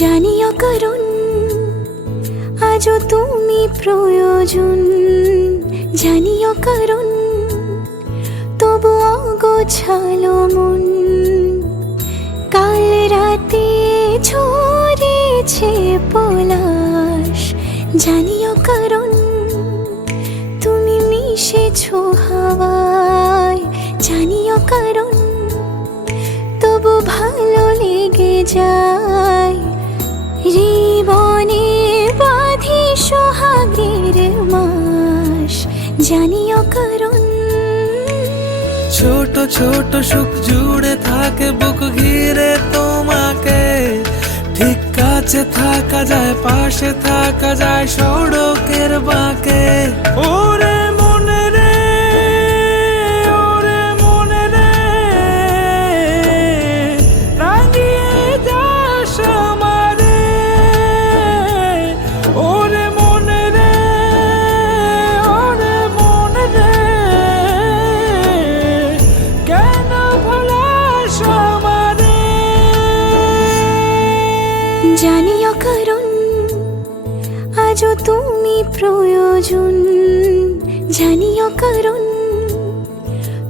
জানিও কারণ আজও তুমি প্রয়োজন, জানিও কারণ তবু অগোছালো মন। কাল রাতে ঝরেছে পলাশ, জানিও কারণ তুমি মিশেছো হাওয়ায়, জানিও কারণ তবু ভালো লেগে যায়। জীবনে বাঁধি সোহাগের মাস, জানিও কারণ ছোট ছোট সুখ জুড়ে থাকে বুক ঘিরে তোমাকে। ঠিক কাছে থাকা যায়, পাশে থাকা যায় সড়কের বাঁকে। ওরে মনে রে, ওরে মনে রে, রাঙিয়ে যাস আমারে। ওরে মনে রে, ওরে মনে রে, কেন ভোলাস আমারে। জানিও কারণ আজও তুমি প্রয়োজন, জানিও কারণ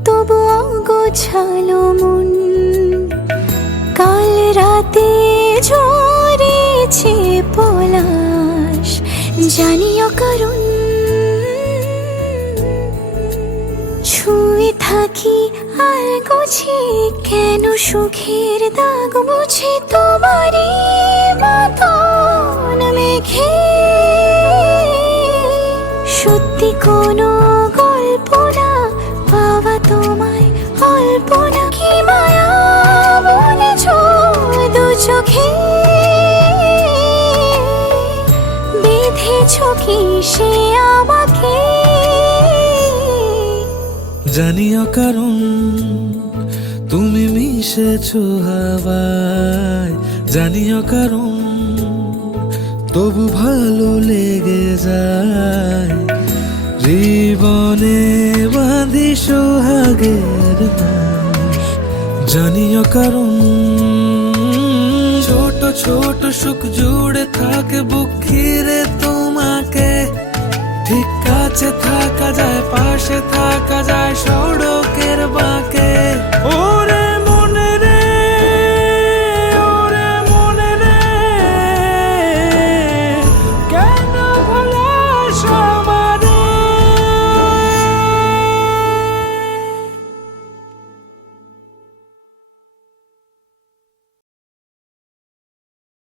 তবু অগোছালো মন। কাল রাতে ঝরেছে পলাশ, জানিও কারণ ছুঁয়ে থাকি আর গোছে কেন সুখের দাগ মুছে তোমারই মতন মেঘে। সত্যি কোনো গল্প না পাওয়া তোমায় অল্প না, কি মায়া বলেছ দু চোখে। বেঁধেছ কি সে আমাকে, জানিও কারণ তুমি মিশেছো হাওয়ায়, জানিও কারণ তবু ভালো লেগে যায়। জীবনে বাঁধি সোহাগের মাস, জানিও কারণ ছোট ছোট সুখ জুড়ে থাকে বুক ঘিরে